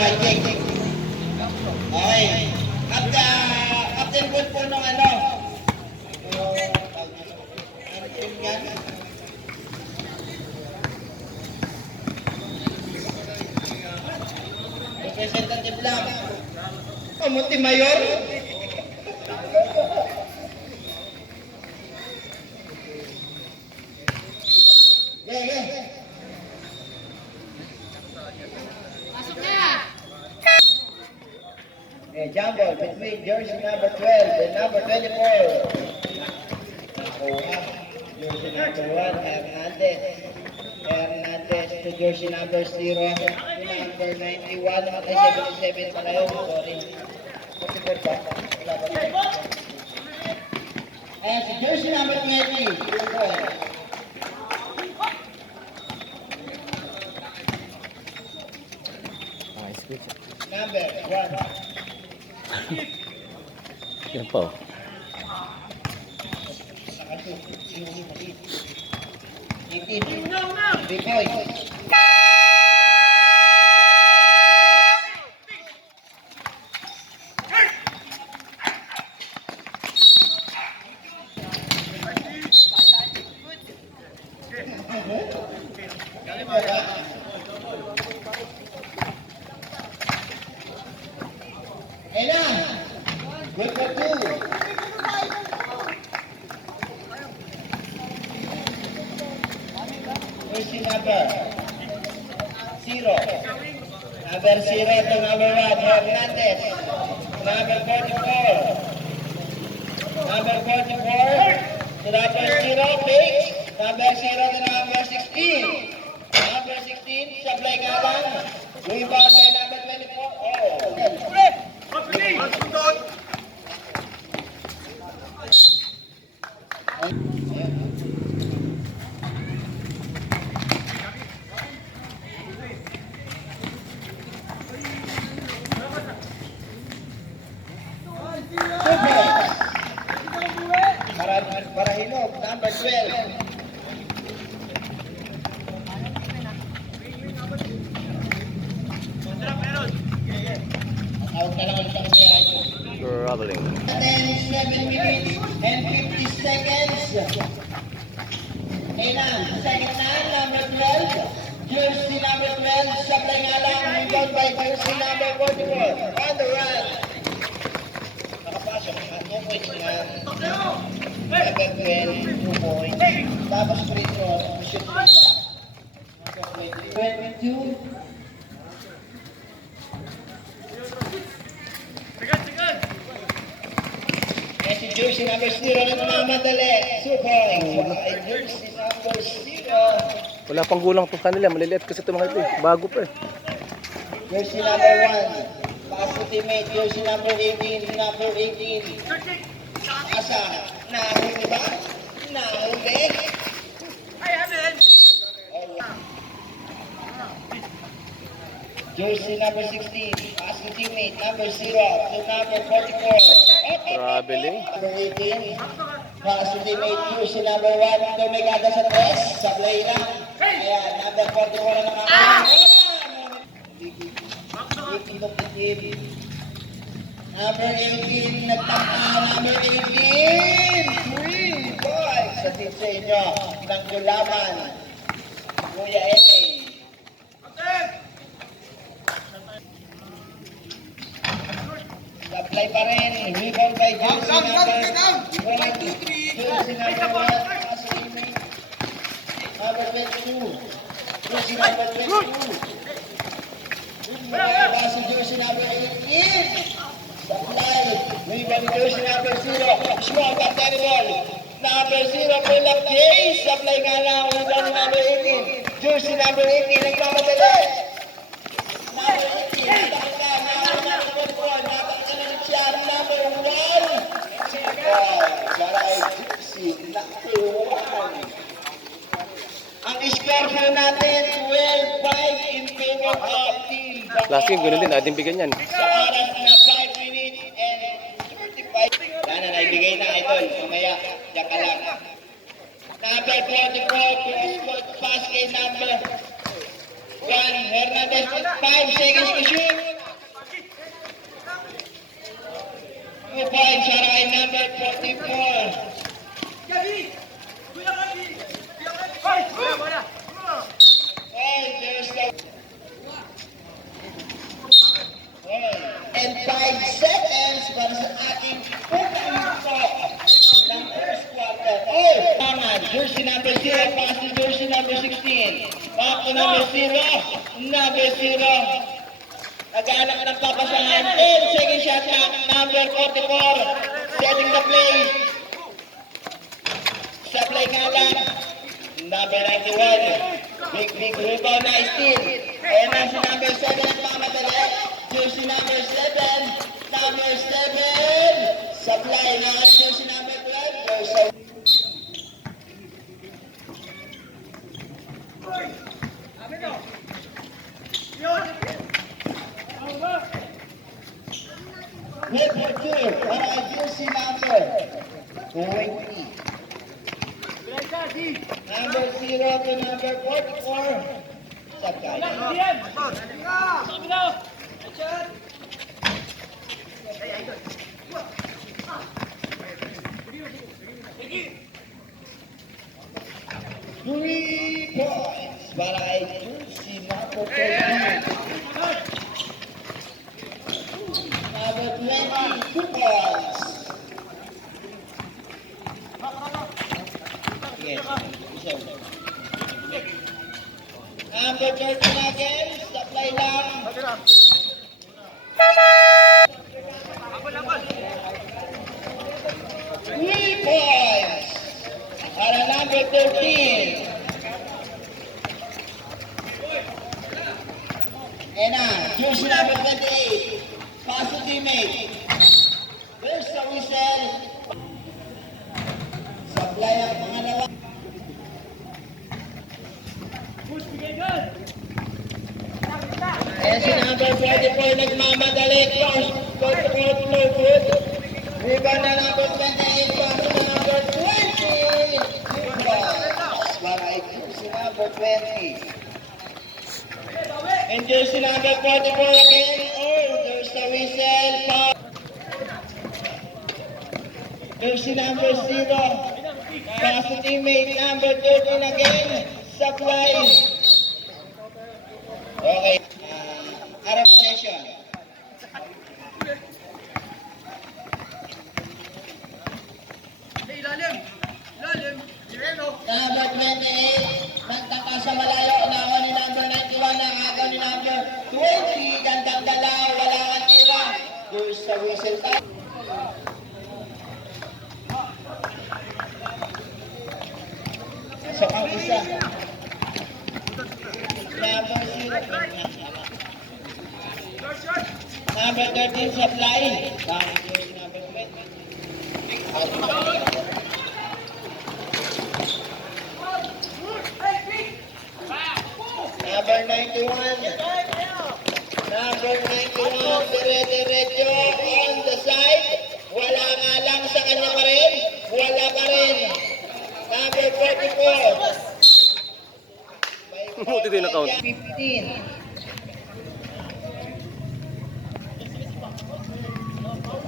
Magic. Okay. Captain Good po nung ano. Ang team yan. Representative lang. Kamuti Mayor. Jumble between jersey number 12 and number 24. Nakuha. Jersey number 1, Hernandez to jersey number 0. Number 91, 77 pala yun. Sorry. 44 ba? Wala ba? Ayan, si jersey number 20. Number 1. Yan po. Good for 2. Jersey number 0. Number 0 to number 1, Hernandez. Number 44. Number 44 to number 0, Page. Number 0 to number 16. Number 16, Sablay Galang. Rebound by number 24. Parahinog, number 12. Out na lang ulit ako siya. Traveling. 7 minutes and 50 seconds. Ayun second na, number 12. Jersey number 12, Sablay Galang, rebound by jersey number 44. On the run. Nakapasok, 2 points na. Number 12, 2 points. Tapos free throw, shoot isa. Number 22. Si jersey number 0 na namamadali. Supoy. Jersey number 0. Wala pang gulang to kanila. Maliliit kasi ito mga ito. Bago pa eh. Jersey number 1. Pass to teammate. Jersey number 18. Number 18. Asa. Nahuli ba? Nahuli. Jersey number 16. Pass to teammate. Number 0 to number 44. Traveling. Number 18. Pass to teammate. Jersey number 1. Tumigada sa 3. Sablay na. Ayan. Number 44 na nakakita. Number 18, nagtaka, number 18, 3 points sa team sa inyo ng Gulaman, Kuya Ete. Supply pa rin, rebound by jersey number 1, number 22, jersey number 22. Basi jersey number 18. Supply. Rebound jersey number 0. Small but terrible. Number 0, pull up case. Supply nga lang. Rebound number 18. Jersey number 18. Nagmamadali. Number 18. Number 1. Number 1. Saray jersey. Nakuha. Ang score po natin, 12-5 in favor of team. Last game, ganoon din. Ating bigyan yan. Sa oras na 5 minutes and 35. Sana naibigay na idol. Mamaya, diyan ka lang. Number 24, pass kay number 1. Hernandez with 5 seconds to shoot. 2 points para kay number 44. There's the and 5 seconds para sa ating pagkaluto ng first quarter. Tama, jersey number 0, pass to jersey number 16. Back to number 0, number 0. Nag-aanak ng papasahan. 10 second shot clock, number 44. Setting the play. Sa play nga lang, number 91. Big rebound na steal. Ayan na si number 7 at mamadali. Jersey number 7. Number 7. Supply na ang jersey number 12. With the two, para kay jersey number 20. Number 0 to number 44. Supply. Three points para kay jersey number 13. Number 20, 2 points. Yes. Number 13 again, supply lang. 3 points para number 13. And jersey number 28. Pass to teammate. There's the whistle. Supply ang pangalawa. Ayan si number 44 nagmamadali. Cross. No good. Rebound na number 28. Pass to number 20. Para jersey number 20. And jersey number 44 again. There's the whistle. Foul. Jersey number 0. Pass to teammate number 13 again. Supply. Okay. Out of possession. Number 28. Nagtaka sa malayo. Nawa ni number 91. Nakagaw ni number 20. Gandang dalaw. Wala kang tira. There's the whistle time. So, ang isa. Number 0. Number 13, supply. Number 20. Number 91. Number 91, dire-diretso on the side. Wala nga lang sa kanya pa rin. Wala pa rin. Number 44. Buti din na count. 15.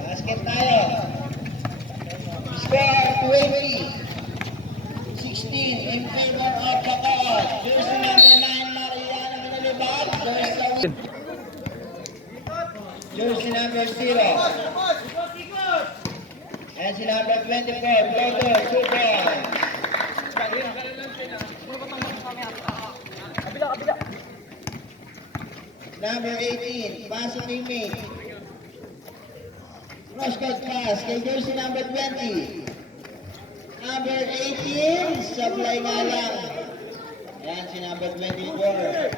Basket tayo. Score 20. 16 in favor of Bacoor. Jersey number 9, Mariana Manalibag. Jersey number 0. And si number 24, Blodo, 2 points. Number 18, pass to teammate. Cross-court pass kay jersey number 20. Number 18, supply nga lang. Ayan si number 24.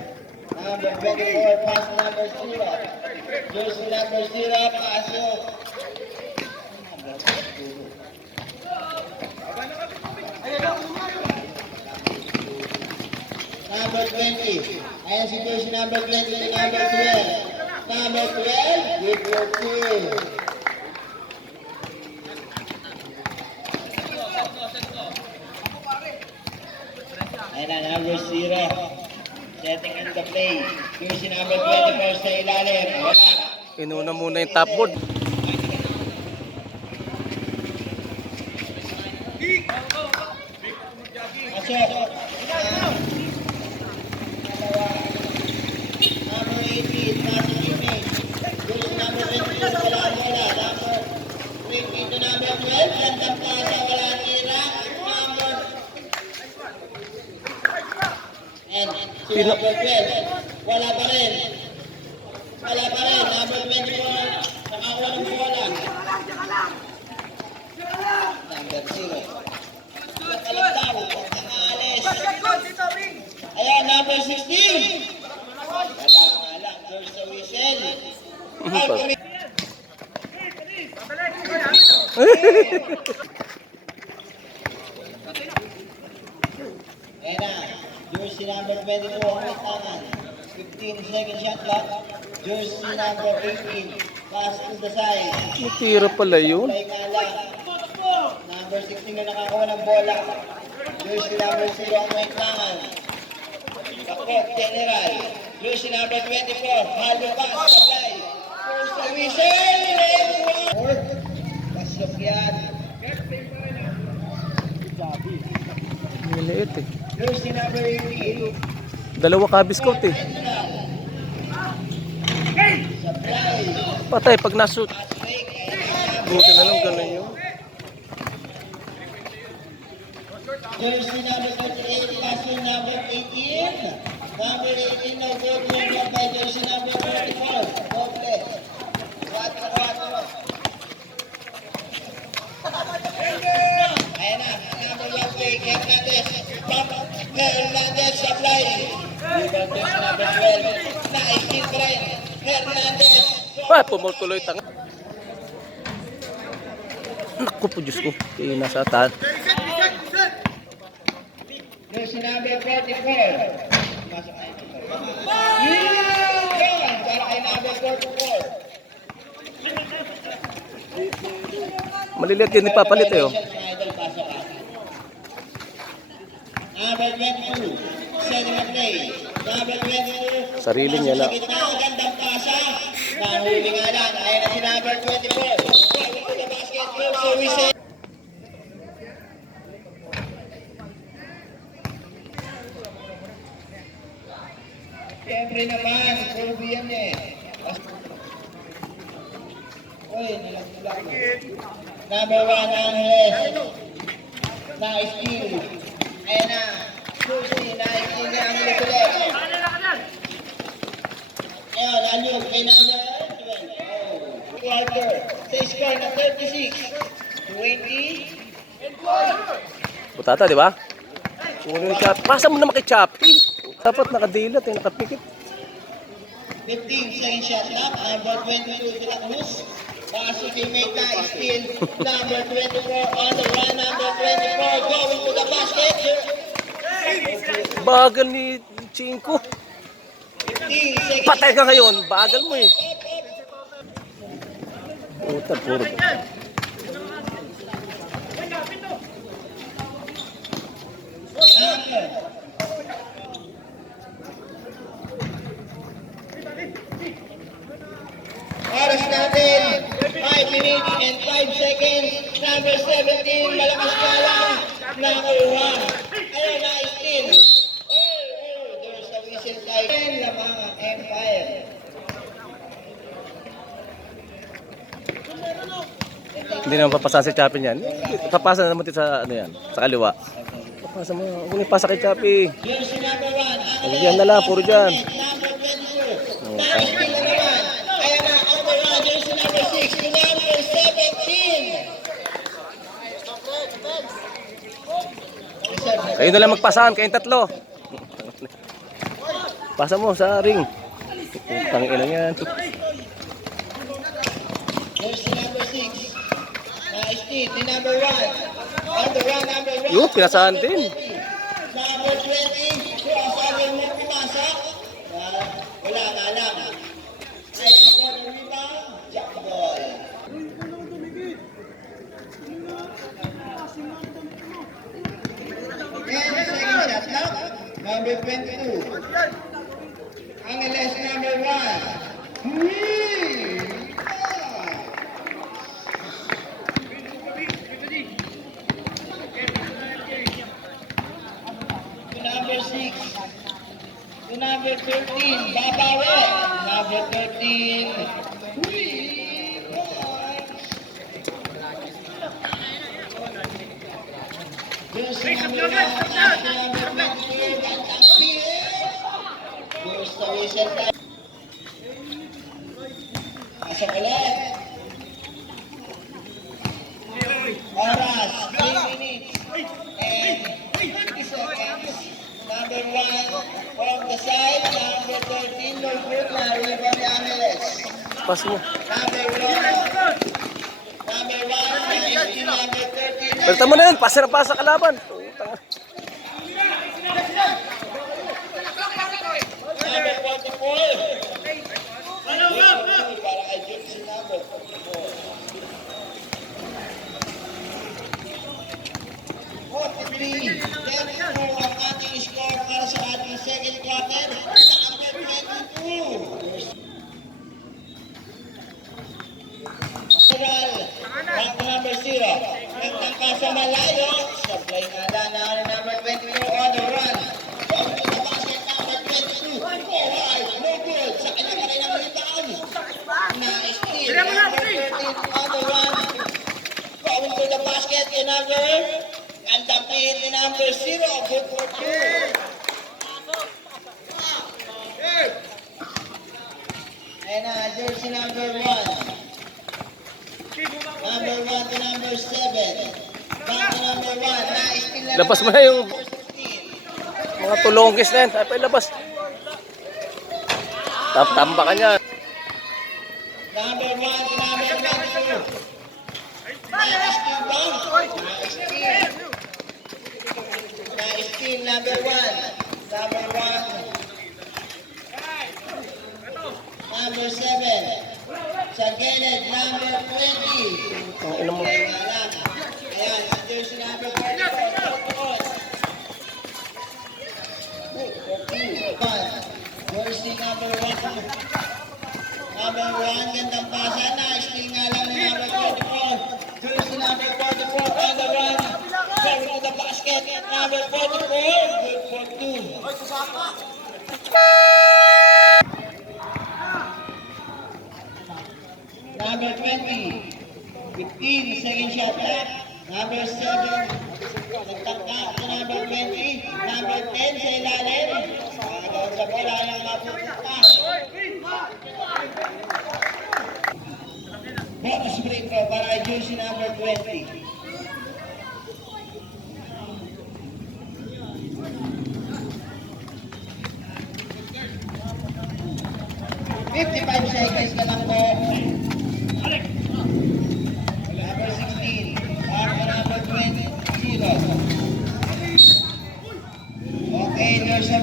Number 24, pass to number 0. Jersey number 0, pasok. Number 20. Ayan si jersey number 20 to number 12. Number 12, with your team. Ayan na, number 0. Setting in the play. Jersey number 24 sa ilalim. Wala. Inuna muna yung top board. Pasok. Number 18, Martin Image. Jersey number 22, wala ang bola. Number 20 to number 12, gandang pasa, wala tira. Number and to number 12, wala pa rin. Wala pa rin, number 24, nakakuha ng bola. Number 0. Nakalagdaw, nakaalis. Ayan, number 16. Alang, George sa whistle. Ayan na, jersey number 22 ang may tangan. 15 second shot clock. Jersey number 18, pass to the side. Tira pala yun. Play nga lang. Number 16 na nakakuha ng bola. Jersey number 0 ang may tangan. Bakot, General. Jersey number 24, halo pass, supply. George sa whistle. Fourth, pasok yan. Maliit eh. Jersey number 18. Dalawa ka-biscout eh. Supply. Patay pag nashoot. Pass fake. Buti na lang ganun yun. Jersey number 38, passing number 18. Number 18 now go to by jersey number 44. Doble. 4-4. Ayan na, number 1 fake, Hernandez. Hernandez supply. Rebound jersey number 12. Nice rin. Hernandez. Pumultuloy tanga. Naku po Diyos ko. Nasa taas. Jersey number 44. Pasok ay. Yun! Para kay number 44. Maliliit yun ipapalit eh. Oh. Idol, pasok ka. Number 22. Setting up play. Number 22. Sarili niya na. Sa gitna, gandang pasa. Nahuli nga lang. Ayan na si number 24. Going to the basket. So we say. Siyempre naman, Kobe yan eh. Uy, nilag-nilag. Number 1, Angeles. Nice steal. Ayan na. Susi, nice steal ni Angeles ulit. Ayan, Alyog, kay number 12. Oh, Walter. Sa score na 36. 20. Butata, di ba? Kunin ka. Pasa mo naman kay Chappy. Dapat nakadilat eh, nakapikit. 15 second shot clock. Number 22, De La Cruz. Paso kay Meta, steal. Number 24 on the run. Number 24 going to the basket. Bagal ni Chinko. 15 second Patay ka ngayon. Bagal mo eh. Utang, puro. Oras natin, 5 minutes and 5 seconds. Number 17, malakas ka lang. Nakuha. Ayun na, steal. There's a whistle time. Lamang Empire. Hindi naman papasan si Chappy niyan. Papasan naman dito sa ano yan, sa kaliwa. Papasa mo. Huwag niyo pasa kay Chappy. Jersey number 1. Diyan na lang, puro dyan. Number 22. Nice steal na naman. Ayan na, on the run. Jersey number 6 to number 17. Kayo na lang magpasahan, kayong tatlo. Pasa mo sa ring. Tangina yan. Jersey number 6. Nice steal. The number 1. On the run, number 1. Yung, pinasahan din. Number 20. Sabi mo pumasa. Wala na lang. Nice corner rebound. Jack ball. 10 second shot clock. Number 22. Angeles number 1. Number 13, babawi. Number 13. Jersey number 1, number 22, Gantang Pierre. Gusto whistle time. Pasok ulit. Oras, 3 minutes and 50 seconds. Number 1 from the side, number 13, no good na, River Yameles. Pas mo. Number 1, number 13. Balta mo na yun, pasa na pasa kalaban. Putang. Number 44. Para kay Jersey number 44. 43. Then ito ang ating score para sa ating second quarter. Number 22. Rank number 0. Nagtangka sa malayo. Supply nga lang na number 22 on the run. Going to the basket, number 22. Forward, no good. Sa kanya rin ang rebound. Na-steal. Number 13 on the run. Going to the basket, yung number. Ang tapin ni number 0. Good for 2. And jersey number 1. Number 1 to number 7. Back to number 1. Na-steal na Labas mo na yung mga tulongkis na yan. Tayo pa ilabas. Tamba ka niya. Number 1 to number 22. Na-steal ba? Na-steal. Na-steal number 1. Number 1. Number 7. Sa gilid, number 20. Ang ina mo. Ayan, sa jersey number 44. Jersey number 1. Number 1, gandang pasa na. Steal nga lang ni number 44. Jersey number 44 on the run. Going to the basket. Number 44. Good for 2. Number 20, 15, second shot up. Number 7, nagtangka sa number 20. Number 10 sa ilalim. Agawin sa bola ng mapupunta. Bonus break po para kay jersey number 20. 55 seconds ka lang po. Number 16. Number 20. Okay, there's a...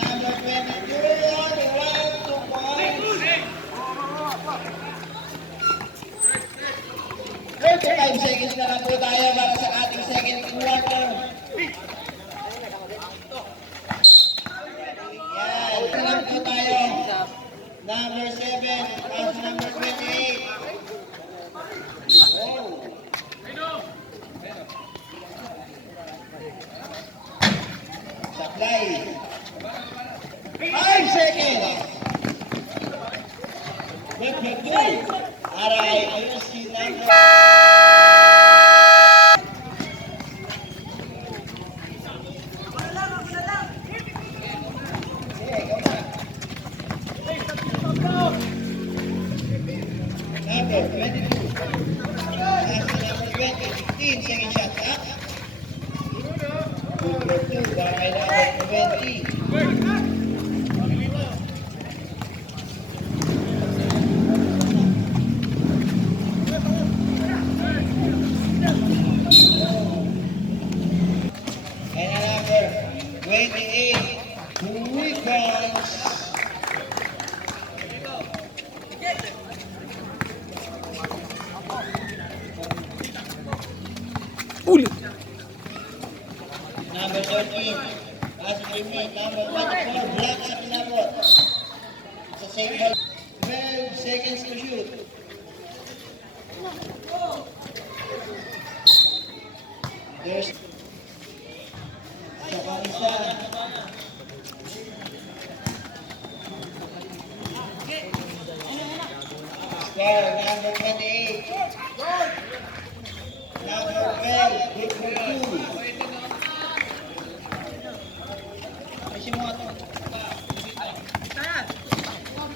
Number 22 on the run, 2 points. 35 seconds na lang po tayo para sa ating second quarter. Yan, ito lang po tayo. Number 7, pass number 28. Oh. Supply. 5 seconds. Good for 2. Aray, ayun si number... Number 22. Number 20. 15. Second shot up. Good for 2. Baray number 20. And number 28. Rebounds. Uli. Number 13, pass remain. Number 24, block sa pinabot. Sa same ball. 12 seconds to shoot. There's saka isa. Score, number 28. Number 12, good for 2.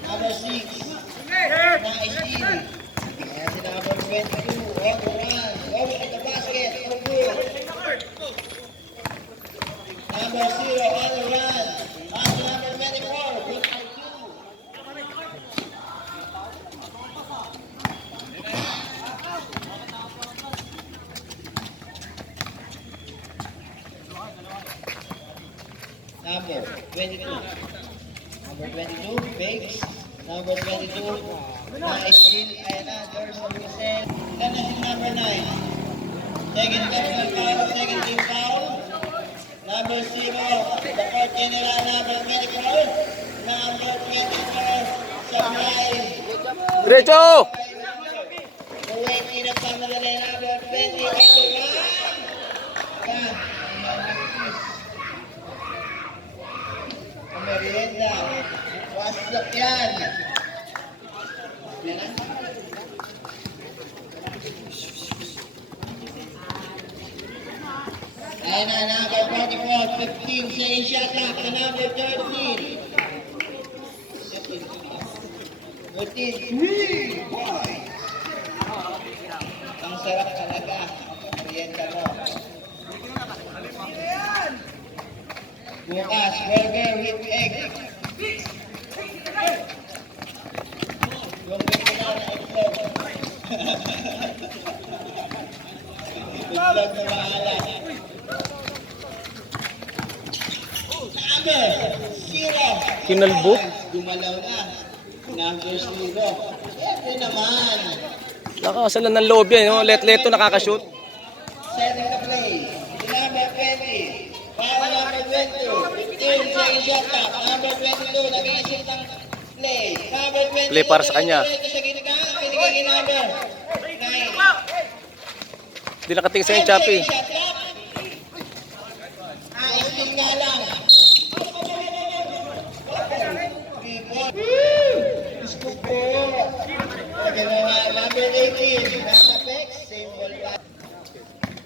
Number 6, nice steal. And si number 22, on the run, over to the basket, no good. Number 0, on the run, pass to number 24, good for 2. Number 22. Number 22, fakes. Number 22, nice steal. Ayan na, there's a reset. Then na si number 9. Second personal foul, second team foul. Number 0, the court general, number 24. Number 24, supply. Diretso! Kuwait in ang pamadali, number 20, on the run. Merienda. Wasak yan. Yan na. Ayan na, number 44, 15, second shot clock to number 13. 13, boy. Ang sarap talaga. Merienda mo. Bukas, burger with egg. Yung regular na itlog. Itlog na maalat. Number 0. Kinalbot? Gumalaw na. Number 0. Siyempre naman. Nakakasalan ng loob yan. No? Let-leto nakakashoot. Setting the play. Number 20. Para number 22. 15, second shot clock. Number 22. Nag-iisip ng play. Number 22. Play para sa kanya. Sa ginaga. Pinigay ni number 9. Hindi nakatingin sa yung Chappie. Ayos nga lang. Gusto ko. Number 18. Nasa Pex. Same ball back.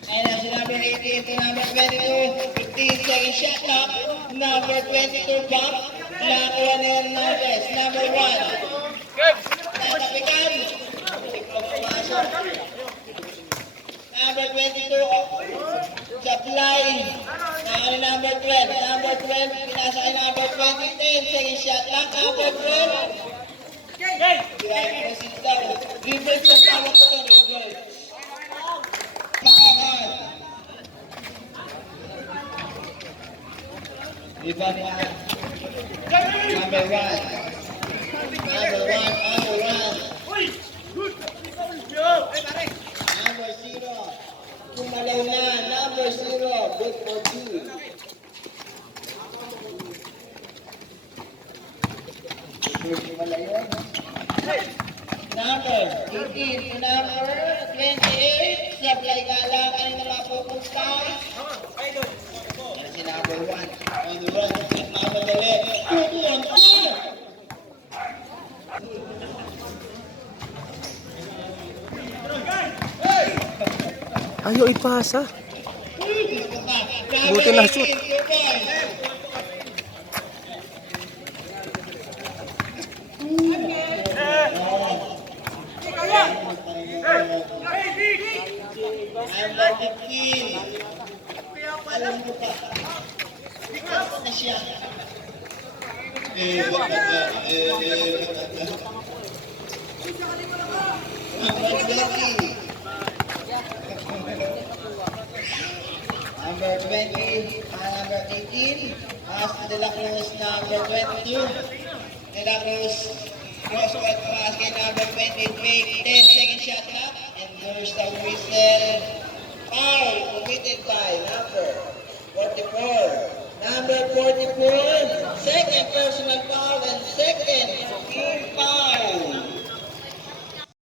Ayun na si number 18 to number 22. 15 second shot clock. Number 22 bump. Nakuha na yung numbers. Number 1. Natapikan. Number 22. Supply. Nakuha ni number 12. Number 12. Pinasa kay number 20. 10 second shot clock. Number 12. Reverse ang tawag ko to. Reverse. Iba na. Number 1. Number 1 on the run. Number 0. Kumalaw na. Number 0. Good for 2. Kumalaw yun. Number 18 to number 28. Supply ka lang. Ano na mapupunta? Yan si number 1. On the run. Mamadali. Good one. Ayaw ipasa. Buti na shoot. I'm like a king. Alam mo pa. Ikaw na siya. Number 20, number 18, pass to De La Cruz, number 22. De La Cruz, cross-court pass kay number 28, 10 second shot clock, and there's the whistle. Foul committed by number 44. Number 44, second personal foul, and